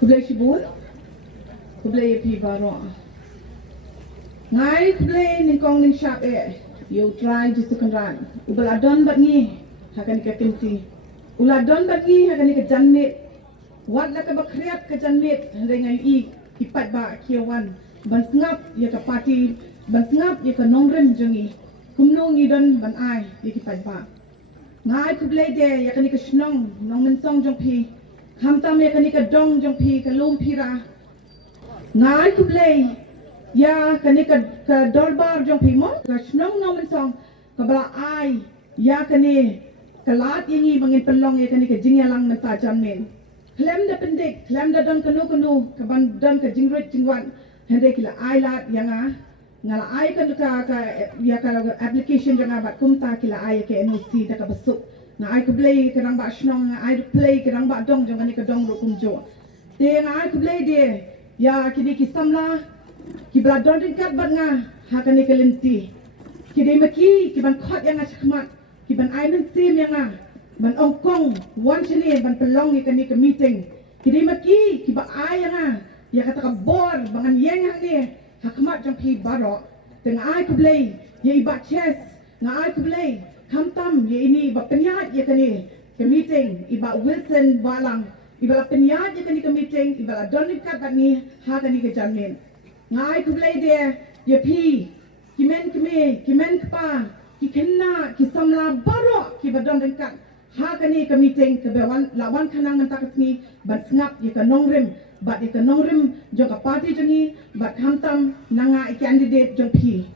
kublai shibun kublai pi baro ngai kublai ning kong ning shap you try just kan ran ubaladon bat ni hakan ka kinti uladon bat ni hakan ka janmit wat la ka bakriat ka janmit hande ngai i ipat ba kiawan ban ngap ya ka party ban ngap ya ka nongrem jongi kumno ngi don ban ai ya ki pat ba ngai kublai de ya kan ka snong nongmensong jong pi hamtam ya kan ka dong jong pi ka Lumphira ngai kublai ya kan ka dolbar jong pi mo ka snong nongmensong ka bala ai ya kan ka lat yangi bangin pelong ya kan ka jingyalang na ta janmen klem da pendik klem da don kanu ka ban don ka jingret jingwan hande kila ai lat yanga ngala ai kan ka ya ka application janga bat kumta kila ai ke NOC da ka basuk na ai ku play ka rang ba snong ai play ka rang ba dong janga ni ka dong ro kumjo te na ai ku play de ya kidi ki samla ki bla don din kat bat nga ha ka ni ka lenti ki de maki ki ban khot yanga chakmat ki ban ai men sim yanga ban ongkong wan chini ban pelong ni ka meeting ki de maki ki ba ai yanga ya kata ka bor bangan yang hang ni hakmat jang pi baro tengah ai ku play ye iba chess na ai ku play kamtam ye ini ba penyat ye kani ke meeting iba Wilson walang iba la penyat ye kani ke meeting iba la donik kat bat ni ha kani ke jamin na ai ku play de ye pi kimen kpa ki kenna ki samla baro ki ba donik kat ha kani ke meeting ke bawan lawan kanang mentakni bat ngap ye ka nongrem bat ika nongrim jong ka party jongi bat hamtam nanga I candidate jong pi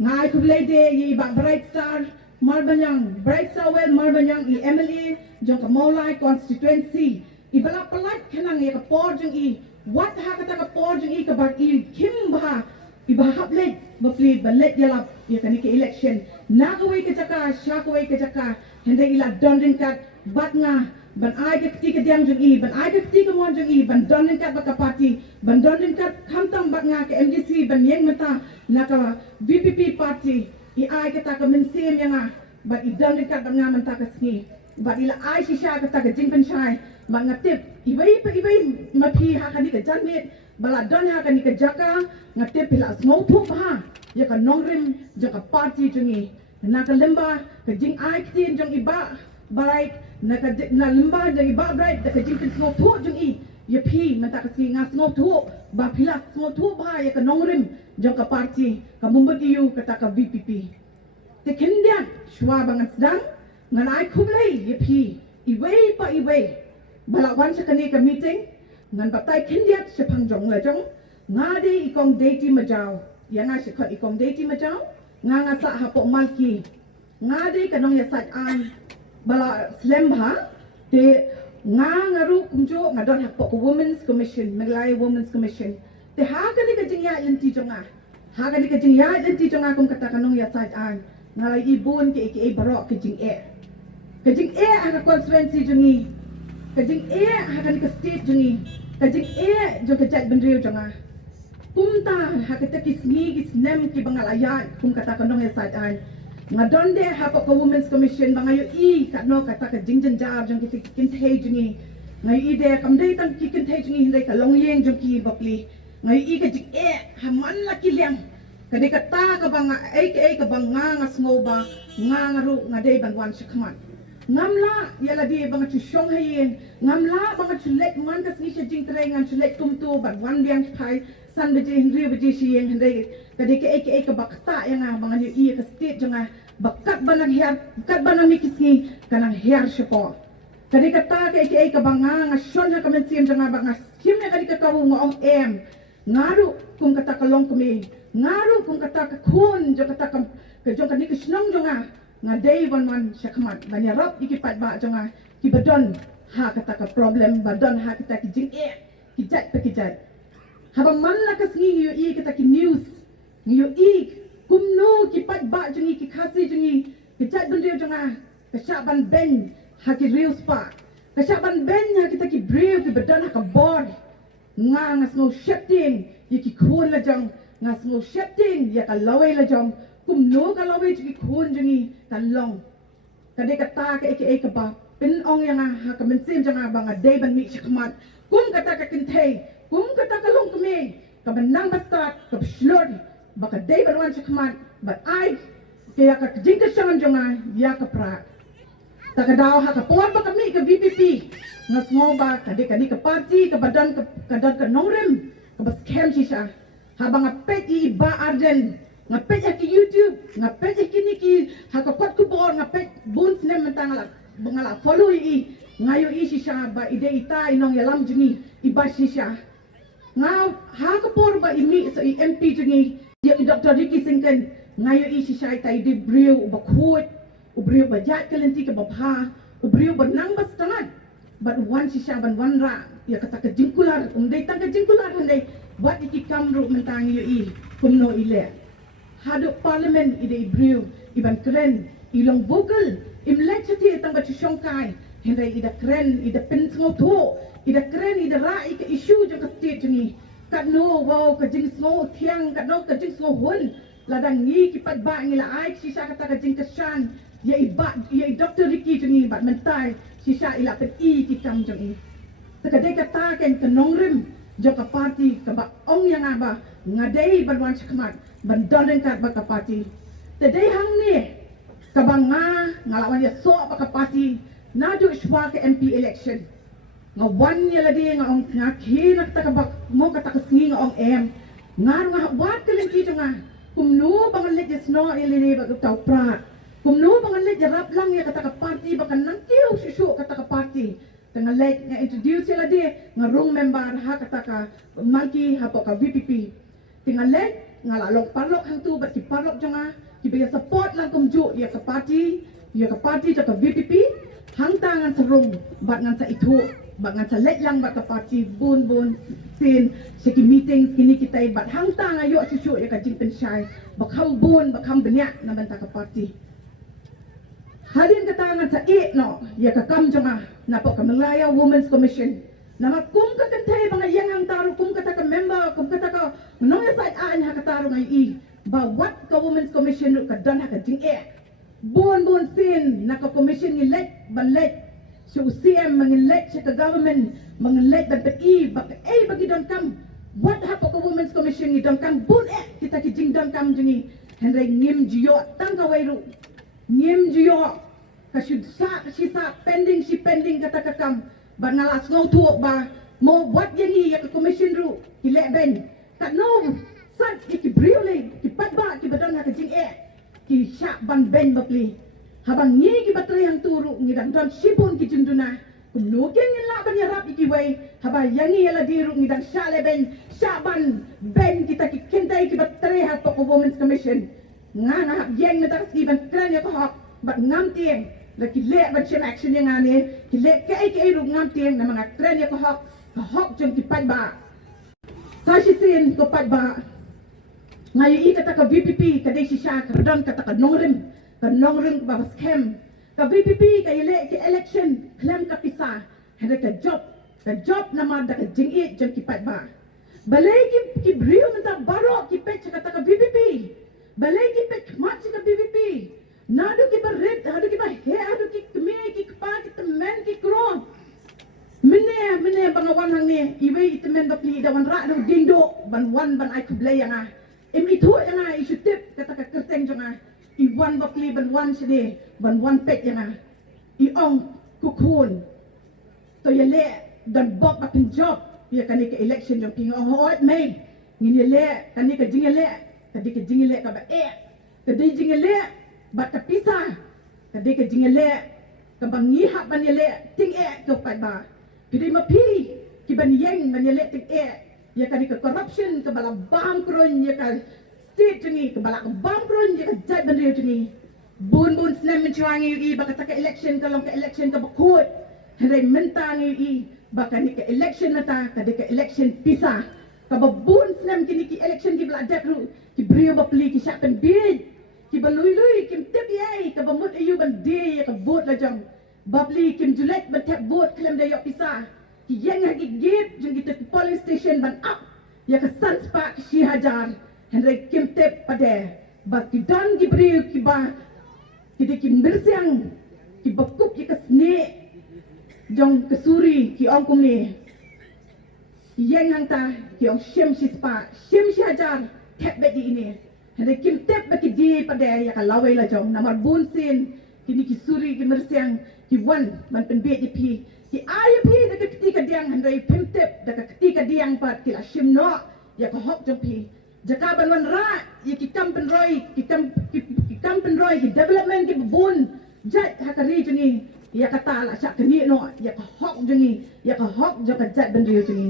ngai kublai de ye ba bright star marbanyang bright star well marbanyang I MLA jong ka Maulai constituency I bala palat kanang ye ka por jong I wat ha kata ka por jong I ka bat I kim ba I ba hap let ba pli ba let yalap ye ka ni ke election na ka wai ka jaka sha ka wai ka jaka hende ila donding kat bat nga ban ai ke ketika diam jong I ban ai ke ketika mon jong I ban donin kat baka party ban donin kat kamtam bak nga ke MDC ban yeng mata naka VPP party I ai ke ta ka mensim yang bat I donin kat bak nga mata ka sni bat ila ai shisha ke ta ka Jingkren chai bak ngatip ibai mapi ha ka ni ka janmit bala don ha ka ni ka jaka ngatip pila small puk ha ya ka nongrim jong ka party jong I naka lemba ka jing ai ktin jong iba baik na lemba dari ba bright da Jingkren small tu jung I ya pi mata ka singa small tu ba pila small tu ba ya ka nongrim jong ka party ka mumbut iu kata ka VPP te kendian shwa bangan sedang nganai kublai ya pi iwei bala wan sa kani ka meeting ngan batai kendiat sa pangjong la jong ngade ikong Deity Majaw ya nga sa kot ikong Deity Majaw nga sa hapo malki ngade kanong ya sat an bala slemba te ngaru kumjo ngadon hakpo ko women's commission Maglay women's commission te haga ni ka jingya lenti jonga haga ni ka jingya lenti jonga kum kata kanong ya side an ngalai ibun ke barok ke jing aga constituency jongi ke jing haga ni ka state jongi ke jing jo ke jat bendriu jonga kumta haga te kisni kisnem ki bangalayat kum kata kanong ya side an ngadon de hapo ko women's commission bangayo I katno kata ka jingjan jar jong ki kinthe jungi ngai I de kam dei tan ki kinthe jungi hindai ka longyeng jong ki bakli ngai I ka jik haman la ki lem ka de kata ka banga ka banga ngasngo ba ngaru ngadei bangwan shakman ngamla yala di banga chu shong hayen ngamla banga chu lek man ka sni Jingkren ngan chu lek tumtu bangwan biang phai san beje hindri beje shiyeng hindai kadi ke ka bakta yang banga I ka state jonga bakat banang mikisni kanang hair sipo kadi kata ke ka banga ngason ha kamensim jonga banga sim na kadi ka kawu ngong ngaru kum kata kalong kumi ngaru kum kata ka kun jo kata ka jong kadi kisnong jonga ngadei wan syakmat banyarap ikipat ba jonga ki badon ha kata ka problem badon ha kata ki jing kijat haba man la kasngi yu I kata ki news yu I kumno ki pat ba jungi ki khasi jungi ki chat bendrio jonga ka shaban ben ha ki reels pa ka shaban ben ha kita ki brave ki badan ha ka bor nga ngasno shifting ye ki khon la jong ngasno shifting ye ka lawai la jong kumno ka lawai ki khon jungi ka long ka de ka ta ka ka ba pin ong yang ha ka mensim jonga banga day ban mi shikmat kum kata ka kintay, kum kata ka long kami, ka benang bastat, ka slod, baka day barwan sa kaman, but I, kaya ka Jingkren jonga, ya ka pra. Takadaw ha ka puwan ba kami ka VPP, nga smoba, kadi ka party, ka Madan, ka Nongmensong, ka bas scam siya, habang nga pet iiba arden, nga pet ki YouTube, nga pet kini ki, ha ka pat kubor, nga pet buns nem mentangala, bangala follow ngayo siya ba ide ita inong yalam jungi iba siya ngaw ha ka por ba imi sa MP jungi Dr. Jingkren ngayo siya ita ide briw ba khut ubriw ba jat kalenti ka babha ubriw ba nang bastangan but one siya ban one ra ya kata ka jingkular unday tang ka jingkular handay wat iki kamru mentang yo kumno ile hado parliament ide briw iban kren ilong vocal imlek chati tang ba chongkai Henry ida keren, ida pensngo to, ida keren, ida rai ke isu jeng ke state jengi. Kat no wow ke jeng sngo tiang, kat no ke jeng sngo hun. Ladang ni kipat ba ngila ai sisa kata ke jeng kesan. Ya Dr. Ricky jengi bat mentai sisa ila pet kikam jengi. Tekadai kata ken ke Nongmensong jeng ke parti ke ba ong yang aba ngadai banwan cakmat bandoren kat ba ke parti. Tedai hang ni kabang ngalawan ya so ba ke parti. Nado iswa ke MP election nga wan niya ladi nga ong nga kinak takabak mo katakasngi nga ong nga wat kalenti nga kumno bangan let no ilini bag taw prat kumno bangan let rap lang ya kataka party baka nangkiw susu kataka party tanga let nga introduce sila di nga room member ha kataka monkey ha ka VPP tinga let nga lalong parlok hang tu bat ki parlok nga kibaya support lang kumju ya ka party ka VPP hang tangan sa room, bat ngan sa ito, bat ngan sa let lang bat ka party, bun, sin, siki meetings, kini kita bat hang tangan yo susu ya ka Jingkren syai, bak ham bun, bak ham benyak na banta ka party. Hadin ka tangan sa no, ya ka kam jama, napo ka Malaya Women's Commission, nama kum ka kantay mga yang hang taro, kum ka ka member, kum ka ka menong side aan ha ka taro ngay ba what ka Women's Commission ka dan ha ka Jingkren. Bon sin naka commission elect banlet so CM mangelect sa government mangelect dan PI bak bagi don kam what hapo ka women's commission ni don kam bon kita ki jing don kam jingi henry ngim jiyo tang ka wairu ngim jiyo ka sa pending kata ka kam ba ngalas ngau tu ba mo what yangi ya ka commission ru ki ben tak no sat ki briole ki patba ki badon ka jing ki syak ban ben bakli habang ngi ki batri yang turu ngi dang don sibun ki junduna kumnukin ngi la ban yarap iki wei haba yangi ala diru ngi dang syale ben syaban ben kita ki kintai ki batri ha to women's commission nga hab yang na tak ban kran ya ko hak bat ngam tieng la ki le ban chen action yang ane ki le ke ru ngam tieng na mga kran ya ko hak jeng ki pat ba sa sin ko pat ba ngayon kata ka VPP kadai siya kadon kata ka Nongmensong ba scam ka VPP ka election claim ka pisa hada ka job na mada ka jingi jeng kipat ba balay ki briyo menta baro ki pet kata ka VPP balay ki pet mat ka VPP nado ki ba red hado ki ba he hado ki kme ki pa ki temen ki kro mene bangawan hang ni iwe itemen ba pli dawan ra do dingdo ban ai kublay nga itu yang isu tip kata ka kerteng jonga iwan bakli ban wan sini ban wan pet yang iong kukun to yele dan bok akin job ya kani ka election jong king ong hoat may ngini le kani ka jingele kadi ka jingele ka ba kadi jingele ba ka pisa kadi ka jingele ka bangiha ban yele ting to pa ba kadi mapi ki ban yeng ban yele ting ya kadi ke corruption ke bala bangkrun ya ka state jengi ke bala bangkrun ya ka jat bendera jengi bun senam mencuangi baka ka election kalau ka election ka bakut hari mentangi baka ni ka election nata kadi ka election pisah ka bun senam kini ki election ki bala dakru ki brio bapli ki syapen bid ki balui kim tip yai ka bamut ayu ban de ya ka vote la jam bapli kim julet ban tap vote klem da yok pisah yang hagi gate jeng kita police station ban up ya ke Sans Park si hajar Henry kim tep pada ba ki dan ki bri ki ba ki de ki bersiang ki bakuk ki ke sne jong kesuri ki ong kum ni yang hang ta yang shem si spa shem si hajar tep bet di ini hande kim tep baki di pada ya kalawai la jong namar bun sin kini ki suri ki mersiang ki wan man pen bet di pi ki ayu pi da ketika diang hande pim tep da ketika diang pat ki la shem no ya ka hok jong pi jaka ban wan ra ya ki kam pen roi ki kam pen roi ki development ki bun jat hakari jeni ya kata la syak keni no ya ka hok jeni ya ka hok jaka jat ben riu jeni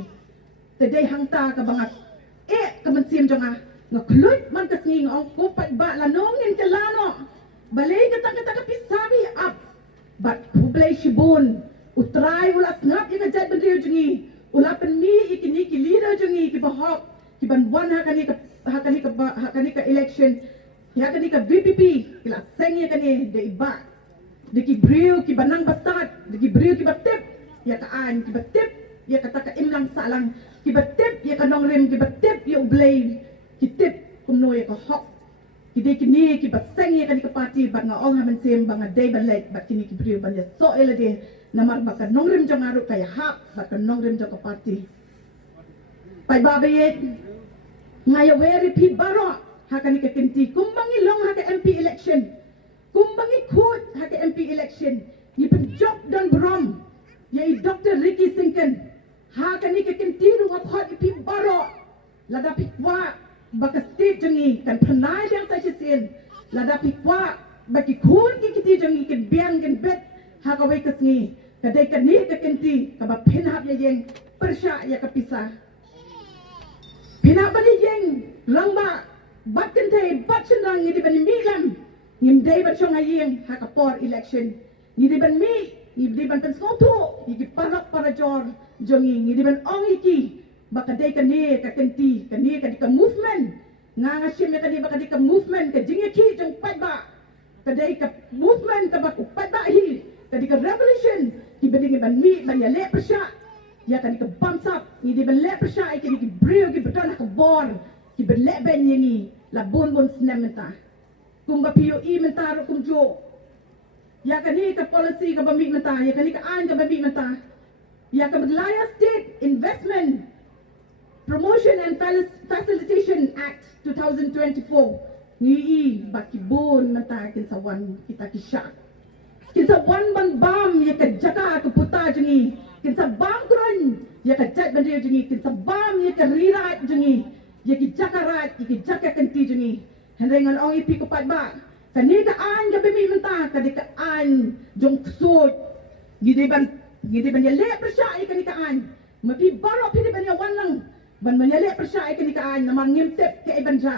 tedai hang ta ka bangat ka mensim jonga ngaklut man ka sing ong ko pat ba la nongin ka lano balay ka ta pisabi up but hublay shibun utray ulas ngap ya ka jat ben riu jeni ula pen mi ikini ki leader jeni ki bahok ki ban wan hakani ka election ya kani ka VPP kila seng ya kani de iba de ki brio ki banang bastat de ki brio ki batep ya ka an ki batep ya kata ka imlang salang ki batep ya ka nongrem ki batep ya ublay ki tip kumno ya ka hok ki de kini ki baseng ya kani ka party ba nga ong hamen sem ba nga day ban late ba kini ki brio ban ya so elade namar ba ka nongrem jong aru kaya hak ba ka nongrem jong ka party pai babayet ngaya weri pi baro hakani ka kenti kumbangi long haka MP election kumbangi khut haka MP election ni pen job dan brom yai Dr. Ricky Singken hakani ka kenti ru khot pi baro lada pikwa baka state jangi kan phanai yang sa sin lada pikwa baki khun ki kiti jangi kan biang kan bet haka wei kasngi kadai ka ni ka kenti ka ba phen hap ya yeng persya ya ka pisah pinabali yeng langba bat kente bat senang ni ban mi lam ngim dei bat chong ayeng ha ka por election ni ban mi ni ban pen skoto ni ki parak para jor jongi ni ban ong iki baka dei ka ne ka kenti ka ne ka di movement nga sim ka di baka di movement ka jingi ki jong pat ba ka dei ka movement ka ba ku pat ba hi ka di revolution ki ban mi ban ya le persya ya kan ka bumps up ni di ban le persya ai ki brio ki beton ka bor ki ben le ben ni la bon snem menta kum ba POE menta ro kum jo ya kan ni ka policy ka bami menta ya kan ni ka an ka bami menta ya ka Malaya State Investment Promotion and Facilitation Act 2024 ni ba ki bon menta kin sawan kita ki syak kin sawan ban bam ya ka jaka ka puta jengi kin sa bam kron ya ka jat ban rio jengi kin sa bam ya ka rirat jengi ya ki jakarat ki jaka kenti jengi hendengan ong ipi ko pat ba kani ka an ka bimi menta ka di ka an jong ksut gidi ban ya le persya ai kani ka an mapi baro pi di ban ya wanlang ban man ya le persya ai kani ka an namang ngimtep ke iban ja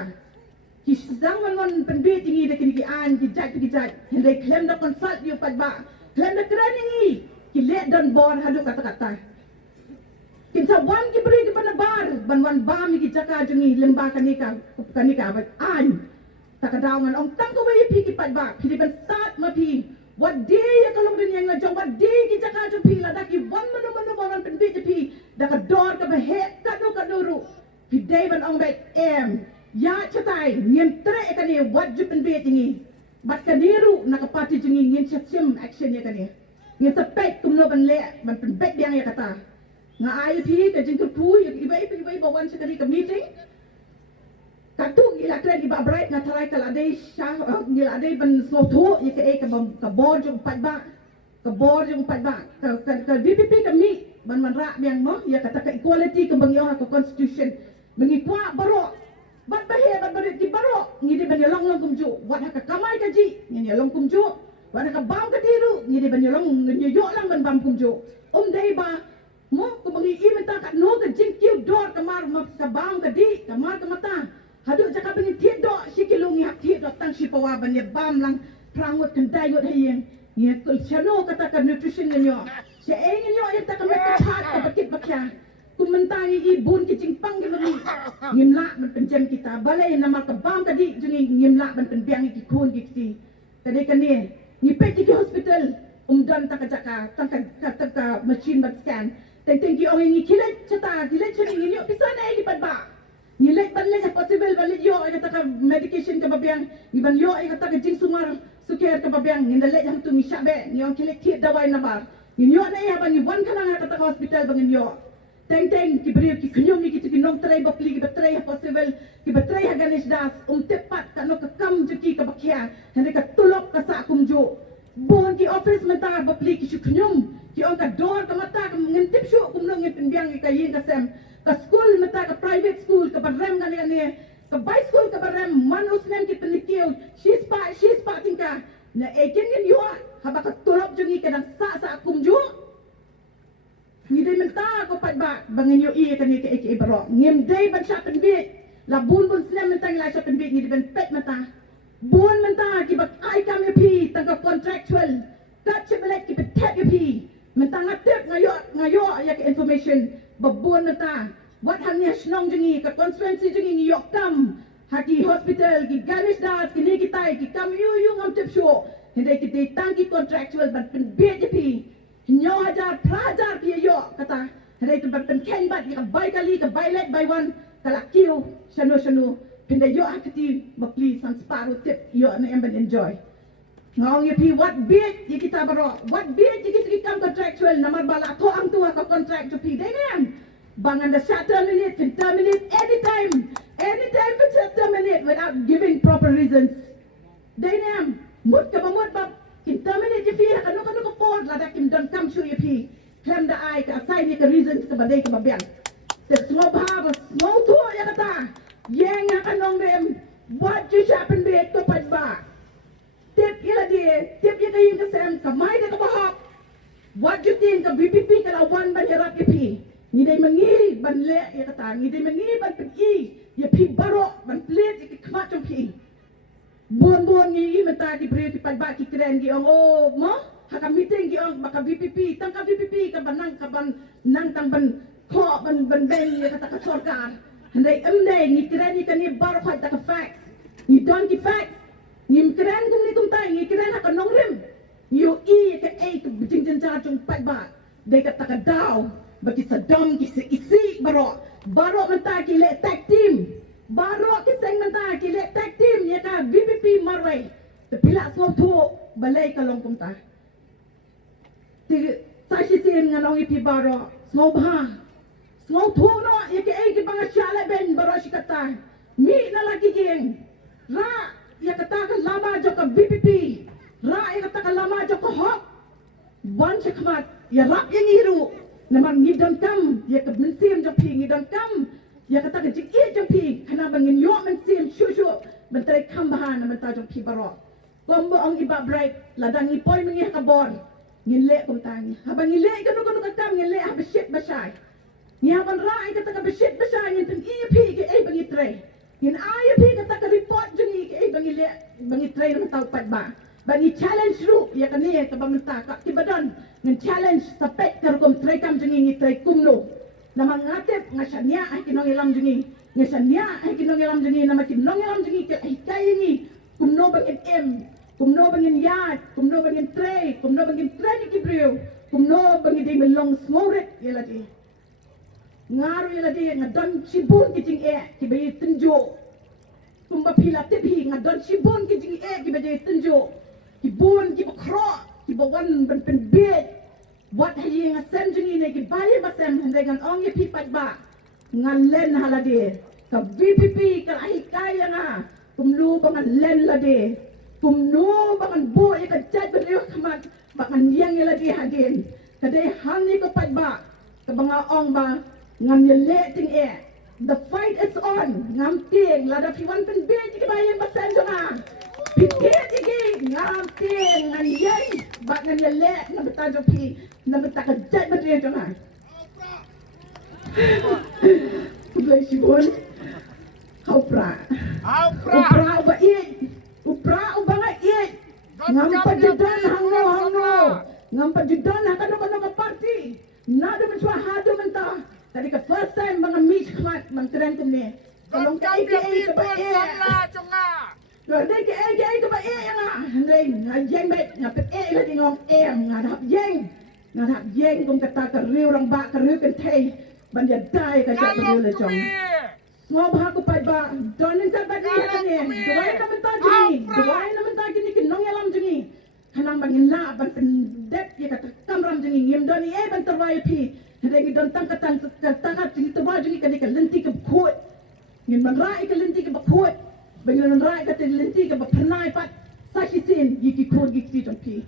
ki sang ngon penbi tingi de kini ki an ki jat hendai klem da consult yu pat ba klem da training ki le dan bor hadu kata kinsa wan ki beri di panabar ban wan ba mi ki jaka jungi lemba kanika ba an takadawan ong tangko wa pi ki pat ba pi ban start ma pi what day ya kalong din yang ngajong what day ki jaka jung pi la daki wan manu wan pen bi pi daka dor ka ba he kaduru pi day ban ong bet ya chatai ngem tre ka ni what ju pen bi tingi bat kaniru nakapati jungi ngin chatsim action ya kani ngin sapek kumlo ban le ban pen bet yang ya kata nga IUP ka jingkren pu ibai bawan sekali ke meeting katung ila tren iba bright nga tarai kala dei sha ngila dei ban sloto ye ka bor jong pat ba ka VPP ka mi ban ra biang no ya kata ka equality ka bangyo ka constitution mengikwa baro bat bahe bat barit ki baro ngidi ban yalong kumju wat ka kamai ka ji ngin yalong kumju wat ka bam ka tiru ngidi ban yalong nyo lang ban bam kumju dei ba mo ko bangi imenta ka no ka jingkiu dor kamar ma ka bang ka di kamar ka mata hadu jaka bangi tido sikilungi hak tido tang si pawa ban ye bam lang prangut kan dayot hayeng ye kul chano kata ka nutrition nyo si engin yo ye ta ka pat ka bakit bakya kumentari ibun ki jingpang ki bangi ngimla man penjem kita balai nama ka bam ka di jungi ngimla ban penbiang ki kun ki ti tadi kan ni ni peti ki hospital dan tak jaka tak machine bat scan teng ki ong ngi kilet chata kilet chani ngi yo pisa na gi padba ni let ban le possible ban le yo ay kata medication ka babyang ni ban yo ay kata jing sumar suker ka babyang ni le yang tu mi shabe ni ong kilet ki dawai na bar ni yo na ya ban ni wan kana kata hospital bangin yo teng ki beri ki knyum ki ki nong trai bapli ki batrai possible ki batrai ha ganesh das tepat ka no ka kam ju ki ka bakhya hande ka tulok ka sa kum jo bon ki office mata bapli ki knyum ki on ka door ka mata ka ngintip shu kum no ngin biang ka yin ka sem ka school mata ka private school ka barem gani ka by school ka barem manus nem ki penikil she's pa tingka na ekin ngin yo haba ka tulok ju ni ka dang sa kum jo ni day menta ko padba bangin yo i kani ke ke baro ngim day ban sa penbit la bun snem menta la sa penbit ni ben pet mata bun menta ki bak ai kam yo pi tang ka contractual kat chebelek ki petet yo pi menta ngatep ngayo ya ke information babun menta wat hanya snong jengi ka constituency jengi ni yok kam haki hospital ki ganesh dat ki ni kitai ki kam yu ngam tip show hinde ki day tangki contractual ban penbit yo pi nyo hajar prajar ki yo kata hare tu ban ken bat ka bai kali ka bai let bai wan kala kiu shanu pinda yo akati ba please san sparu tip yo na emban enjoy ngong ye pi what bit ye kita baro what bit ye kita kam contractual namar bala to ang tua ka contract to pi dai bangan the shatter minute anytime for shatter minute without giving proper reasons dai mut ka bamut ba terminate je pi kanu ko port la dak kim don kam shu ye pi klem da ai ka sai ni ka reasons ka badai ka babian te smo ba smo tu ya kata yang ya kanong dem what you happen be to padba tip ila dia tip ye kayin ka sem ka mai da ka bahap what you think ka VPP ka la wan ban hirap ye pi ni dai mangi ban le ya kata ni dai mangi ban pi ye pi baro ban plate ye ka chong pi Buon ni menta ki beri ki pagba ki kren ki ong oh mo haka meeting ki ong baka VPP tang ka VPP ka banang ka ban nang tang ban ko ban ben ya kata ka sarkar handai ni kren ni kan ni bar khat ka facts ni don ki facts ni kren kum ni kum tai ni kren haka nong rim you e ka e ka jing jing cha chung pagba de ka ta ka daw baki sa dom ki si isi baro menta ki le tag team Baro kiseng menta kile tag team ya ka VPP marway te pila small tu balay kalong kumta ti sashi sin ngalong ipi baro small tu no ya ke ay ki banga shala ben baro shikata mi na lagi geng ra ya kata ka lama jo ka VPP ra ya kata ka lama jo ka hok ban chakmat ya rap yang iru naman ngidon kam ya ka mensim jo pi ngidon kam ya kata ke jik jong pi kana bangin yo men sim shu bentai kambahan na menta jong pi baro kombo ong iba break ladang ni poi mengi ka bor ngin le kum tani habang ngin le kanu ka kam ngin le ha beshit bashay ni haban rai kata ka beshit bashay ngin pen EP ke ay bangi tray ngin IEP kata ka report jong ke ay bangi le bangi tray na tau pat ba bangi challenge ru ya kani ka bamenta ka tibadon ngin challenge sa pet ka kum tray kam jong ngi tray kumno namang ngatep ngasanya ay kinong ilam jengi ngasanya ay kinong ilam jengi nama kinong ilam jengi ke ay kaya ni kumno bangin kumno bangin yad kumno bangin tray ni kibriyo kumno bangin di melong smoret yala di ngaru yala di ngadon sibun kijing kibayi tenjo kumba pila tepi ngadon sibun kijing kibayi tenjo kibun kibakro kibawan ban penbet Wat hayi nga sem jengi ne ki bayi ba sem hande gan ong ye pipat ba ngan len halade ka VPP ka ahi kaya nga kumlu ba ngan len lade kumnu ba ngan bo ye ka jat ba riyo kamat ba ngan yang ye lade hadin kade hani ko pat ba ka banga ong ba ngan ye le ting the fight is on ngam ting lada piwan pen be ki bayi ba sem jonga pikir iki ngam ting ngan yang ba ngan ye le na betajo pi na betakajat betul jangan. Boleh sibun. Upra uba it. Upra uba it. Ngampa judan hangno. Ngampa judan kano ka party. Nado mencuah hado mentah. Tadi ke first time mga meet kmat mangtren kumne. Kalong kai ke ba Dai ke ke ba nga. Handai ngajeng bet ngapet la dingong ngadap jeng. Ngadap jeng kung kata ka riu rang ba ka riu kan thay ban ya dai ka ja riu le chong. Ngo ba ko pa ba donin ka ba ni ne. Duwai ka menta jini. Duwai na menta jini kinong yalam jini. Kanang bangin la ban pen dep ye ka kamram jini ngim doni ban terwai pi. Hendai don tangkatan tangkat jadi tebal jadi kan lenti ke kuat. Ngin mangrai ke lenti ke kuat. Bagi mangrai ke lenti ke pernai pat. Sakisin yiki kuat giksi jompi.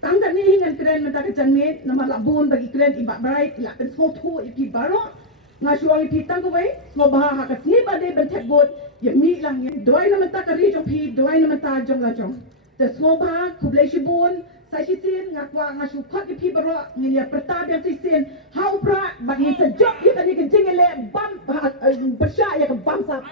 Tangkat ni hingan keren mata ke janmet nama labun bagi keren ibak barai ilak pen semua tu ipi baru. Ngasuang ipi tangku wei semua bahasa kat sini pada bentek bot ya mi lang ya. Doai nama ta kari jompi doai nama ta jong la jong. Te semua bahasa kublai shibun. Saya sin ngakwa ngasu pat ipi baru ngiya pertab yang sin hau pra bagi sejak ia kan jingele bam bersyak ya ke bam sap.